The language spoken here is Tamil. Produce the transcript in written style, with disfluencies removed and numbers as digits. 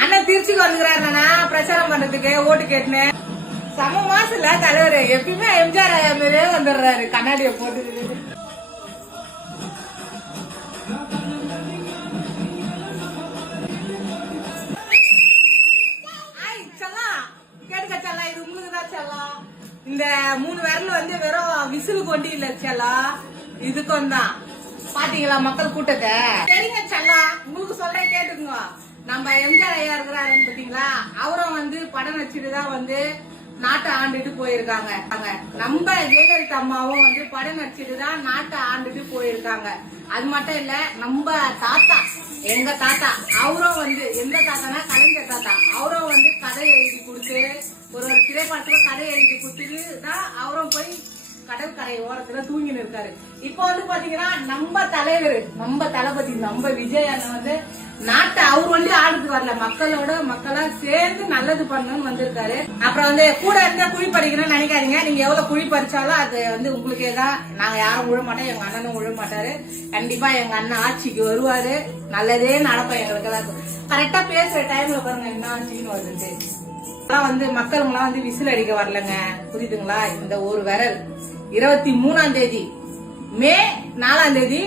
அண்ணன் திருச்சிக்கு வந்துக்கிறாருண்ணா பிரச்சாரம் பண்றதுக்கு ஓட்டு கேட்டுன்னு சம மாசம்ல தலைவர் எப்பயுமே எம்ஜிஆர் மாதிரியே வந்துடுறாரு கண்ணாடியை போட்டு. கேட்டுக்க செல்லாம், இது உங்களுக்கு தான் செல்லாம். இந்த 3 விரல் வந்து வெறும் விசிலு கொண்டு இல்ல செல்லாம், இதுக்கும் தான். பாத்தீங்களா மக்கள் கூட்டத்தை? சரிங்க செல்லா, உங்களுக்கு சொல்றேன் கேட்டுங்க. நம்ம எம்ஜிஆர் ஐயா இருக்கிறாருன்னு பாத்தீங்களா, அவரும் வந்து படம் வச்சுட்டு தான் வந்து நாட்டை ஆண்டுட்டு போயிருக்காங்க. நம்ம ஜெயலலிதா அம்மாவும் வந்து படம் நடிச்சுட்டு தான் நாட்டை ஆண்டுட்டு போயிருக்காங்க. அது மட்டும் இல்ல, நம்ம தாத்தா, எங்க தாத்தா, அவரும் வந்து எந்த தாத்தானா கலைஞர் தாத்தா, அவரும் வந்து கதை எழுதி கொடுத்து ஒரு திரைப்படத்துல கதை எழுதி கொடுத்துட்டு தான் அவரும் போய் கடற்கரை ஓரத்துல தூங்கின்னு இருக்காரு. இப்ப வந்து பாத்தீங்கன்னா நம்ம தலைவர், நம்ம தளபதி, நம்ம விஜய் அண்ணன் வந்து நாட்டை அவர் வந்து ஆடுக்கு வரல, மக்களோட மக்களா சேர்ந்து நல்லது பண்ணணும்னு வந்திருக்காரு. அப்புறம் வந்து கூட இருந்தா குழி பறிக்கணும்னு நினைக்காதீங்க. நீங்க எவ்வளவு குழி பறிச்சாலும் அது வந்து உங்களுக்கே தான். நாங்க யாரும் விழ மாட்டோம், எங்க அண்ணனும் விழ மாட்டாரு. கண்டிப்பா எங்க அண்ணன் ஆட்சிக்கு வருவாரு, நல்லதே நடக்கும் எங்களுக்கு எல்லாம். கரெக்டா பேசுற டைம்ல பாருங்க என்ன ஆட்சின்னு வருது. வந்து மக்களுங்கெல்லாம் வந்து விசில் அடிக்க வரலங்க, புரியுதுங்களா? இந்த ஒரு விரல் 23ஆம் தேதி மே 4ஆம் தேதி